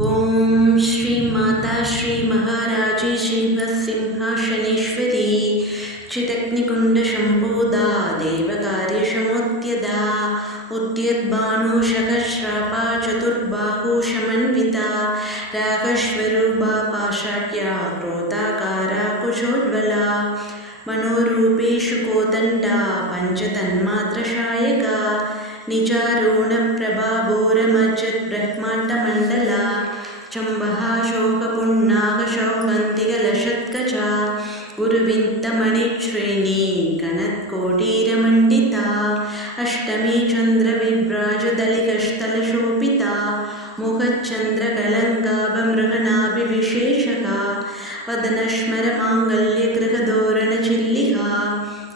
ओम श्री माता श्री महाराजी श्रीमत्सिंहासनेश्वरी चिदग्निकुंड शंभोदा देवकार्यशमोद्यदा उद्यद्भानुशकश्रापा चतुर्बाहुशमन्विता रागस्वरूपा पाशाढ्या क्रोधाकारा कुशोज्वला मनोरूपेषु कोदण्डा पञ्चतन्मात्रशायका निजारूणप्रभाभोरमज्जद्ब्रह्माण्डमण्डला चम्बः शोकपुण्णाकशौकन्तिकलशत्कचा गुरुविन्तमणिश्रेणी गणत्कोटीरमण्डिता अष्टमी चन्द्रविभ्राजदलिकस्थलशोभिता मुखच्चन्द्रकलङ्काभमृगनाभिविशेषका वदनश्मरमाङ्गल्यगृहधोरणचिल्लिका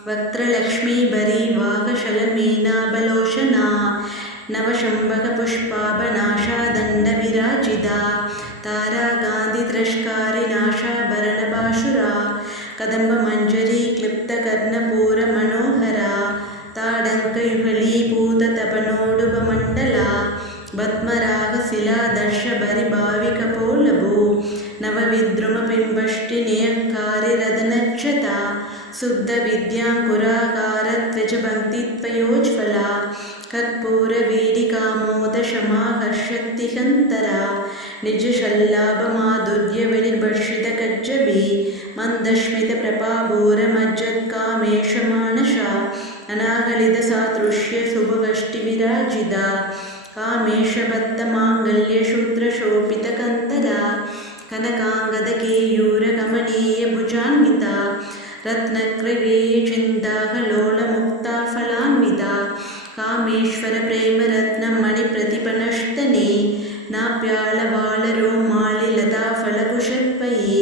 वक्त्रलक्ष्मीभरीवाहशलमीनाबलोचना नवशम्भकपुष्पाभनाशादण्डविराजिता तारागान्धित्रष्कारिनाशाभरणभासुरा कदम्बमञ्जरी क्लिप्तकर्णपूरमनोहरा ताडङ्कयुगलीभूततपनोडुपमण्डला पद्मरागशिलादर्शभरिभाविकपोलभू नवविद्रुमबिम्बष्टिनियक्कारिरदनक्षता शुद्धविद्याङ्कुराकारध्वजपङ्क्तित्वयोज्ज्वला कर्पूरवीडिकामोदशमाकर्षत्तिहन्तरा निजशल्लाभमाधुर्यविनिर्भर्षितकज्जबी मन्दस्मितप्रभाभूरमज्जत्कामेशमानसा अनागलितसादृश्यशुभकष्टिविराजिता कामेशबद्धमाङ्गल्यशूद्रशोभितकन्तरा कनकाङ्गदकेयूरकमनीयभुजान्विता रत्नक्रवेचिन्ताकलोलमुक्ताफलान्विता कामेश्वरप्रेमरत्नमणिप्रतिपनस्तने नाप्यालवालरोमालिलताफलकुशत्वये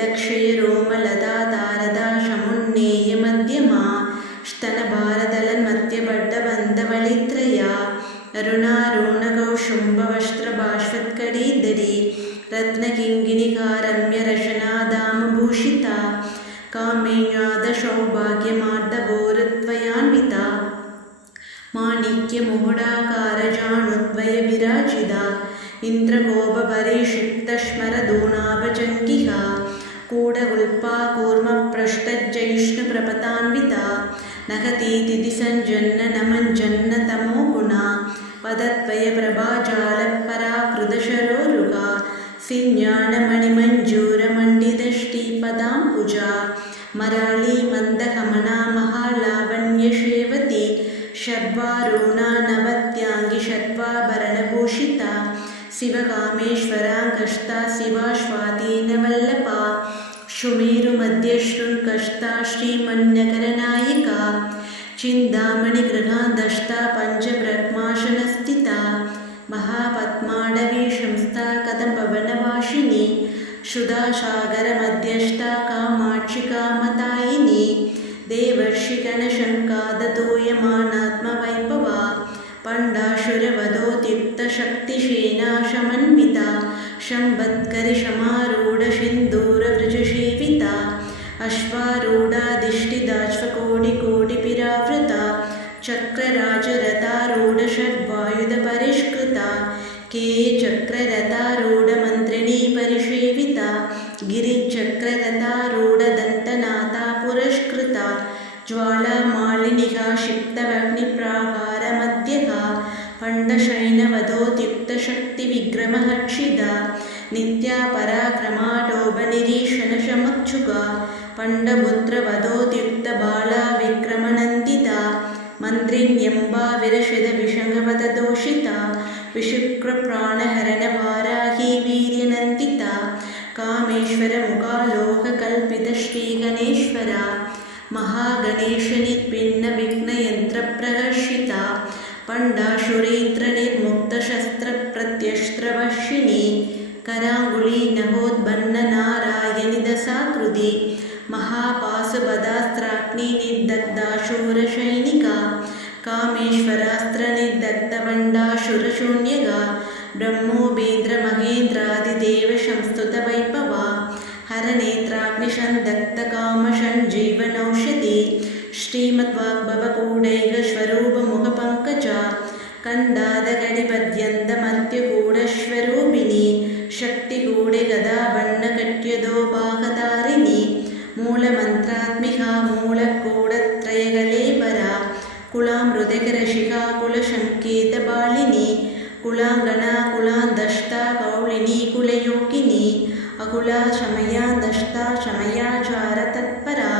लक्षयरोमलतातारदा शमुन्नेयमध्यमा स्तनभारदलन्मध्यबड्डबन्धवलित्रया अरुणारुणकौशुम्भवस्त्रभास्वत्करीधरी रत्नकिङ्गिणिकारम्यरशनादामभूषिता कामेज्ञातसौभाग्यमार्दभोरत्वयान्विता माणिक्यमुहुडाकारजानुद्वयविराजिता इन्द्रकोपपरिक्षिप्तस्मरदूणाभजङ्गिहा कूडगुल्पा कूर्मप्रष्टज्जैष्णुप्रपतान्विता नखतीतिथिसञ्जन्ननमञ्जन्नतमोगुणा पदद्वयप्रभाजालपराकृतशरोरुहा सिञ्ज्ञानमणिमञ्जूरमण्डितश्रीपदाम्बुजा मराळीमन्दगमना महालावण्यसेवती षड्वारूणा नवत्याङ्गी षड्वाभरणभूषिता शिवकामेश्वराङ्कष्टा शिवाश्वातीनवल्लभा शुमेरुमध्यशृङ्कष्टा श्रीमन्नगरनायिका चिन्तामणिगृहान्तष्टा पञ्चब्रह्मासनस्थिता महापद्माडवीशंस्था कदम्बवनवासिनी सुधासागरमध्यस्था कामाक्षिकामतायिनी देवर्षिगणशङ्कादतोयमानात्मवैभवा पण्डासुरवधोद्युक्तशक्तिसेनाशमन्विता शम्भत्करिशमारूढसिन्दूरवृजसेविता अश्वारूढाधिष्ठिताश्वकोटिकोटिभिरावृता चक्रराजरथारूढषड्वायुधपरिष्कृता केचक्ररथारूढमन्त्रिणी परिसेविता गिरिचक्ररथारूढदन्तनाथा पुरस्कृता ज्वालामालिनिका क्षिप्तवह्निप्राकारमध्यगा पण्डशयनवधोद्युक्तशक्तिविग्रहक्षिता नित्या पराक्रमाडोभनिरीक्षणसमुत्सुका पण्डपुत्रवधोद्युक्तबाला विक्रमनन्दिता मन्त्रिण्यम्बा विरशितविषङ्गवददोषिता विशुक्रप्राणहरणवाराही वीर्यनन्दिता कामेश्वरमुखालोककल्पितश्रीगणेश्वरा महागणेशनिर्भिन्नविघ्नयन्त्रप्रहर्षिता पण्डासुरेन्द्रनिर्मुक्तशस्त्रप्रत्यस्त्रवर्षिणी कराङ्गुली नभोद्बन्ननारायणिदशाकृति महापाशुपदास्त्राग्निनिर्दग्धाशूरसैनिका कामेश्वरास्त्रनिर्दग्धभण्डासुरशून्यगा ब्रह्मोपेन्द्रमहेन्द्रादिदेवसंस्तुतवैभवा हरनेत्राग्निसन्दग्धकामसञ्जीवनौषधी श्रीमद्वाग्भवकूटैकस्वरूपमुखपङ्कजा कण्डादकटिपद्यन्तमर्त्यकूटस्वरूपिणी आकुला शमया दष्टा शमयाचारतत्परा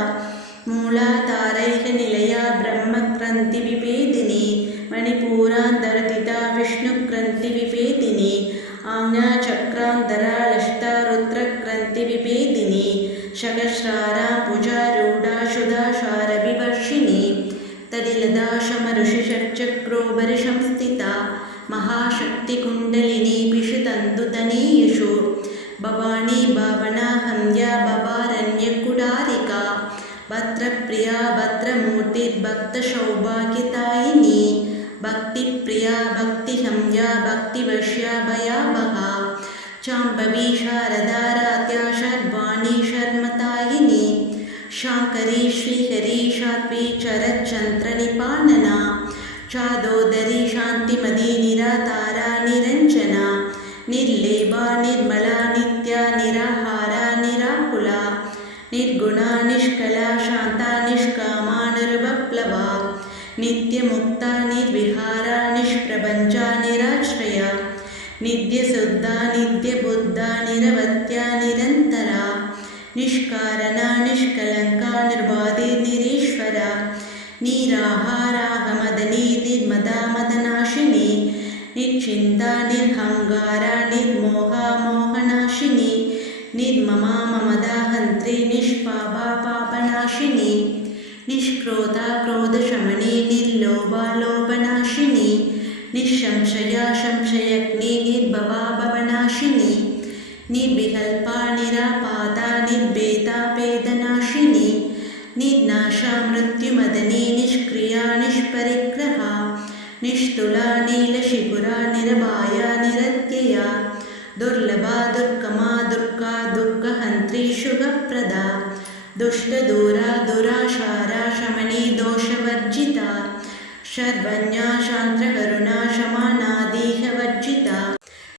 मूलाधारैकनिलया ब्रह्मक्रन्तिविभेदिनी मणिपूरान्तर्दिता विष्णुक्रन्तिविभेदिनी आज्ञाचक्रान्तरा लष्टा रुद्रक्रन्तिविभेदिनी शकस्रारा भुजारूढा शुदाशारविवर्षिणी तडिलदा शमऋषिषट्चक्रोपरिषं स्थिता महाशक्तिकुण्डलिनी पिषुतन्तुधनीयशु भवानी भावना हन्या भवारण्यकुडारिका भद्रप्रिया भद्रमूर्तिर्भक्तसौभाग्यदायिनी भक्तिप्रिया भक्तिहम्या भक्तिवश्या भयावहा चाम्बवी शारदाराध्या शर्वाणी शर्मदायिनी शाङ्करी श्रीहरी शात्वी चरच्चन्द्रनिपानना चादोदरी शान्तिमती निरातारा निरञ्जना निर्लेपा निर्मला नित्या निराहारा निराकुला निर्गुणा निष्कला शान्ता निष्कामा निर्वप्लवा नित्यमुक्ता निर्विहारा निष्प्रपञ्चा निराश्रया नित्यशुद्धा नित्यबुद्धा निरवत्या निरन्तरा निष्कारणा निष्कलङ्का निर्बाधि निरीश्वरा निराहारागमदनी निर्मदा मदनाशिनी निश्चिन्ता निर्हङ्कारा निर्मोहा मोहनाशिनी निर्ममा ममदा हन्त्री निष्पापा पापनाशिनी निष्क्रोधा क्रोधशमनी निर्लोभा लोभनाशिनी निःशंशया संशयग्नि निर्भवा भवनाशिनी निर्विकल्पा निरापादा निर्भेदा भेदनाशिनी निर्नाशा मृत्युमदनी निष्क्रिया निष्परिग्रहा निष्तुला नीलशिखुरा निरभाया निरत्यया दुर्लभा दुर्गमा दुर्गा दुर्गहन्त्री शुभप्रदा दुष्टदूरा दुराशारा शमनी दोषवर्जिता शर्वज्ञा शान्त्रकरुणा शमानादिहवर्जिता